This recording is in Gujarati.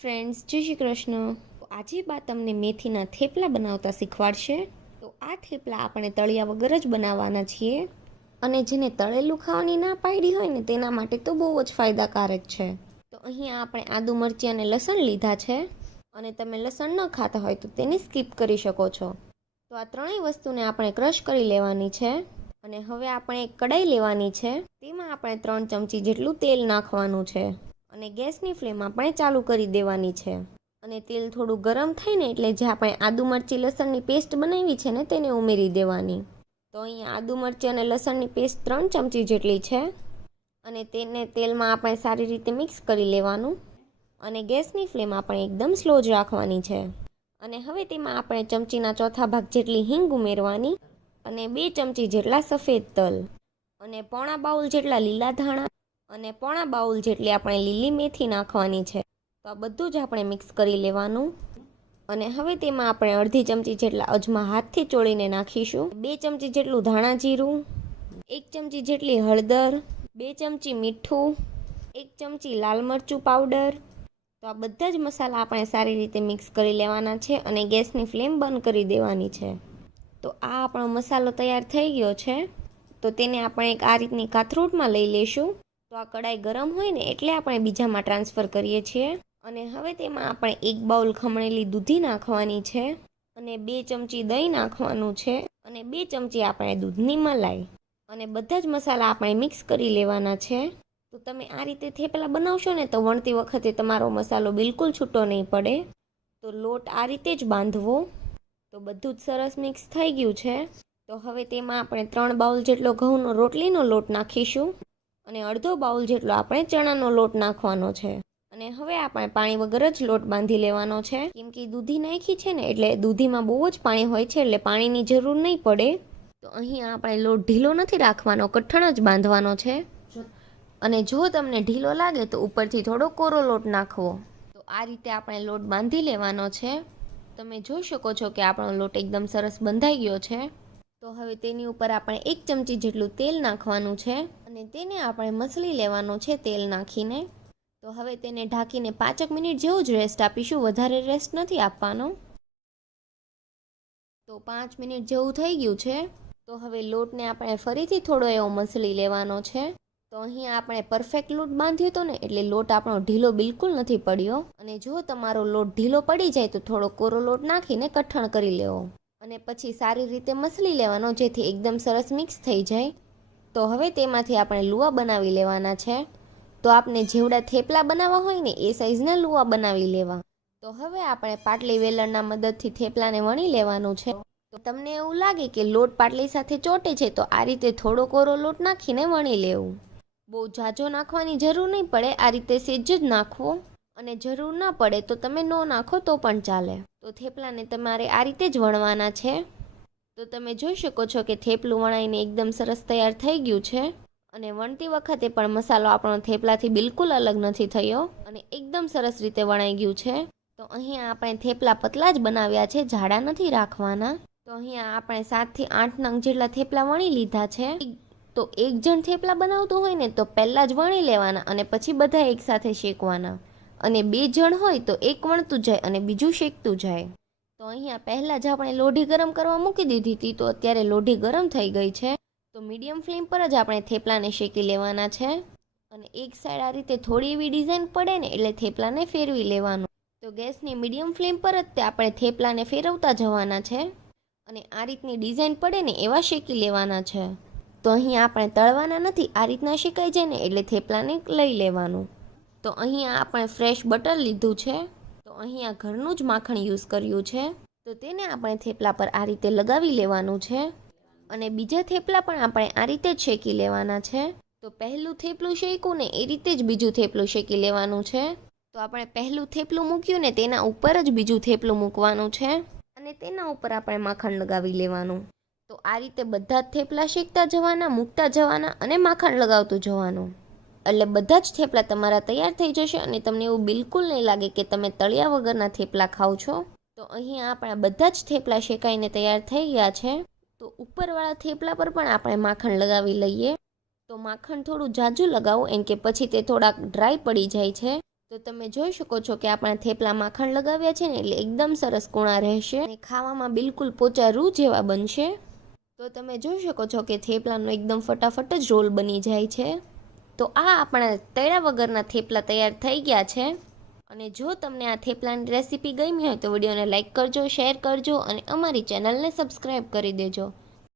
ફ્રેન્ડ્સ, જય શ્રી કૃષ્ણ. આજે બા તમને મેથીના થેપલા બનાવતા શીખવાડશે. તો આ થેપલા આપણે તળિયા વગર જ બનાવવાના છીએ અને જેને તળેલું ખાવાની ના પાડી હોય ને તેના માટે તો બહુ જ ફાયદાકારક છે. તો અહીંયા આપણે આદુ મરચી અને લસણ લીધા છે અને તમે લસણ ન ખાતા હોય તો તેને સ્કીપ કરી શકો છો. તો આ ત્રણેય વસ્તુને આપણે ક્રશ કરી લેવાની છે અને હવે આપણે એક કડાઈ લેવાની છે. તેમાં આપણે 3 ચમચી જેટલું તેલ નાખવાનું છે અને ગેસની ફ્લેમ આપણે ચાલુ કરી દેવાની છે. અને તેલ થોડું ગરમ થાય ને એટલે જે આપણે આદુ મરચી લસણની પેસ્ટ બનાવી છે ને તેને ઉમેરી દેવાની. તો અહીંયા આદુ મરચી અને લસણની પેસ્ટ 3 ચમચી જેટલી છે અને તેને તેલમાં આપણે સારી રીતે મિક્સ કરી લેવાનું અને ગેસની ફ્લેમ આપણે એકદમ સ્લો જ રાખવાની છે. અને હવે તેમાં આપણે ચમચીના ચોથા ભાગ જેટલી હિંગ ઉમેરવાની અને 2 ચમચી જેટલા સફેદ તલ અને પોણા બાઉલ જેટલા લીલા ધાણા અને પોણા બાઉલ જેટલી આપણે લીલી મેથી નાખવાની છે. તો આ બધું જ આપણે મિક્સ કરી લેવાનું અને હવે તેમાં આપણે અડધી ચમચી જેટલા અજમા હાથથી ચોળીને નાખીશું. 2 ચમચી જેટલું ધાણા જીરું, 1 ચમચી જેટલી હળદર, 2 ચમચી મીઠું, 1 ચમચી લાલ મરચું પાવડર. તો આ બધા જ મસાલા આપણે સારી રીતે મિક્સ કરી લેવાના છે અને ગેસની ફ્લેમ બંધ કરી દેવાની છે. તો આ આપણો મસાલો તૈયાર થઈ ગયો છે. તો તેને આપણે એક આ રીતની કાથરોટમાં લઈ લઈશું. તો આ કડાઈ ગરમ હોય ને એટલે આપણે બીજામાં ટ્રાન્સફર કરીએ છીએ. અને હવે તેમાં આપણે 1 બાઉલ ખમણેલી દૂધી નાખવાની છે અને 2 ચમચી દહીં નાખવાનું છે અને 2 ચમચી આપણે દૂધની મલાઈ અને બધા જ મસાલા આપણે મિક્સ કરી લેવાના છે. તો તમે આ રીતે થેપલા બનાવશો ને તો વણતી વખતે તમારો મસાલો બિલકુલ છૂટો નહીં પડે. તો લોટ આ રીતે જ બાંધવો. તો બધું જ સરસ મિક્સ થઈ ગયું છે. તો હવે તેમાં આપણે 3 બાઉલ જેટલો ઘઉંનો રોટલીનો લોટ નાખીશું અને અડધો બાઉલ જેટલો આપણે ચણાનો લોટ નાખવાનો છે. અને હવે આપણે પાણી વગર જ લોટ બાંધી લેવાનો છે. કેમ કે દૂધી નાખી છે ને એટલે દૂધીમાં બહુ જ પાણી હોય છે એટલે પાણીની જરૂર નહીં પડે. તો અહીં આપણે લોટ ઢીલો નથી રાખવાનો, કઠણ જ બાંધવાનો છે. અને જો તમને ઢીલો લાગે તો ઉપરથી થોડો કોરો લોટ નાખવો. તો આ રીતે આપણે લોટ બાંધી લેવાનો છે. તમે જોઈ શકો છો કે આપણો લોટ એકદમ સરસ બંધાઈ ગયો છે. તો હવે તેની ઉપર આપણે 1 ચમચી જેટલું તેલ નાખવાનું છે અને તેને આપણે મસળી લેવાનું છે તેલ નાખીને. તો હવે તેને ઢાંકીને 5 મિનિટ જેવું જ રેસ્ટ આપીશું, વધારે રેસ્ટ નથી આપવાનો. તો 5 મિનિટ જેવું થઈ ગયું છે. તો હવે લોટને આપણે ફરીથી થોડો એવો મસળી લેવાનો છે. તો અહીં આપણે પરફેક્ટ લોટ બાંધ્યો હતો ને એટલે લોટ આપણો ઢીલો બિલકુલ નથી પડ્યો. અને જો તમારો લોટ ઢીલો પડી જાય તો થોડો કોરો લોટ નાખીને કઠણ કરી લેવો અને પછી સારી રીતે મસળી લેવાનો જેથી એકદમ સરસ મિક્સ થઈ જાય. તો હવે તેમાંથી આપણે લુવા બનાવી લેવાના છે. તો આપણે જેવડા થેપલા બનાવવા હોય ને એ સાઈઝના લુવા બનાવી લેવા. તો હવે આપણે પાટલી વેલણના મદદથી થેપલાને વણી લેવાનું છે. તો તમને એવું લાગે કે લોટ પાટલી સાથે ચોટે છે તો આ રીતે થોડો કોરો લોટ નાખીને વણી લેવું. બહુ ઝાઝો નાખવાની જરૂર નહીં પડે, આ રીતે સેજ જ નાખવો અને જરૂર ના પડે તો તમે ન નાખો તો પણ ચાલે. તો થેપલાને તમારે આ રીતે જ વણવાના છે. તો તમે જોઈ શકો છો કે થેપલું વણાઈને એકદમ સરસ તૈયાર થઈ ગયું છે અને વણતી વખતે પણ મસાલો આપણો થેપલાથી બિલકુલ અલગ નથી થયો અને એકદમ સરસ રીતે વણાઈ ગયું છે. તો અહીંયા આપણે થેપલા પતલા જ બનાવ્યા છે, જાડા નથી રાખવાના. તો અહીંયા આપણે 7 થી 8 નંગ જેટલા થેપલા વણી લીધા છે. તો એક જણ થેપલા બનાવતું હોય ને તો પહેલાં જ વણી લેવાના અને પછી બધા એકસાથે શેકવાના. અને 2 જણ હોય તો એક વણતું જાય અને બીજું શેકતું જાય. તો અહીંયા પહેલાં જ આપણે લોઢી ગરમ કરવા મૂકી દીધી હતી. તો અત્યારે લોઢી ગરમ થઈ ગઈ છે. તો મીડિયમ ફ્લેમ પર જ આપણે થેપલાને શેકી લેવાના છે અને એક સાઈડ આ રીતે થોડી એવી ડિઝાઇન પડે ને એટલે થેપલાને ફેરવી લેવાનું. તો ગેસની મીડિયમ ફ્લેમ પર જ આપણે થેપલાને ફેરવતા જવાના છે અને આ રીતની ડિઝાઇન પડે ને એવા શેકી લેવાના છે. તો અહીં આપણે તળવાના નથી, આ રીતના શેકાઈ જાય ને એટલે થેપલાને લઈ લેવાનું. તો અહીંયા આપણે ફ્રેશ બટર લીધું છે. તો અહીંયા ઘરનું જ માખણ યુઝ કર્યું છે. તો તેને આપણે થેપલા પર આ રીતે લગાવી લેવાનું છે અને બીજા થેપલા પણ આપણે આ રીતે જ શેકી લેવાના છે. તો પહેલું થેપલું શેક્યું ને એ રીતે જ બીજું થેપલું શેકી લેવાનું છે. તો આપણે પહેલું થેપલું મૂક્યું ને તેના ઉપર જ બીજું થેપલું મૂકવાનું છે અને તેના ઉપર આપણે માખણ લગાવી લેવાનું. તો આ રીતે બધા જ થેપલા શેકતા જવાના, મૂકતા જવાના અને માખણ લગાવતું જવાનું. એટલે બધા જ થેપલા તમારા તૈયાર થઈ જશે અને તમને એવું બિલકુલ નહીં લાગે કે તમે તળિયા વગરના થેપલા ખાઓ છો. તો અહીંયા આપણા બધા જ થેપલા શેકાઈને તૈયાર થઈ ગયા છે. તો ઉપરવાળા થેપલા પર પણ આપણે માખણ લગાવી લઈએ. તો માખણ થોડું જાજુ લગાવો એમ કે પછી તે થોડાક ડ્રાય પડી જાય છે. તો તો તમે જોઈ શકો છો કે આપણા થેપલા માખણ લગાવ્યા છે ને એટલે એકદમ સરસ કૂણા રહેશે અને ખાવામાં બિલકુલ પોચા રૂ જેવા બનશે. તો તમે જોઈ શકો છો કે થેપલાનો એકદમ ફટાફટ જ રોલ બની જાય છે. તો આ આપણા તળ્યા વગરના થેપલા તૈયાર થઈ ગયા છે. અને જો તમને આ થેપલાની રેસીપી ગમી હોય તો વિડીયોને લાઇક કરજો, શેર કરજો અને અમારી ચેનલને સબસ્ક્રાઈબ કરી દેજો.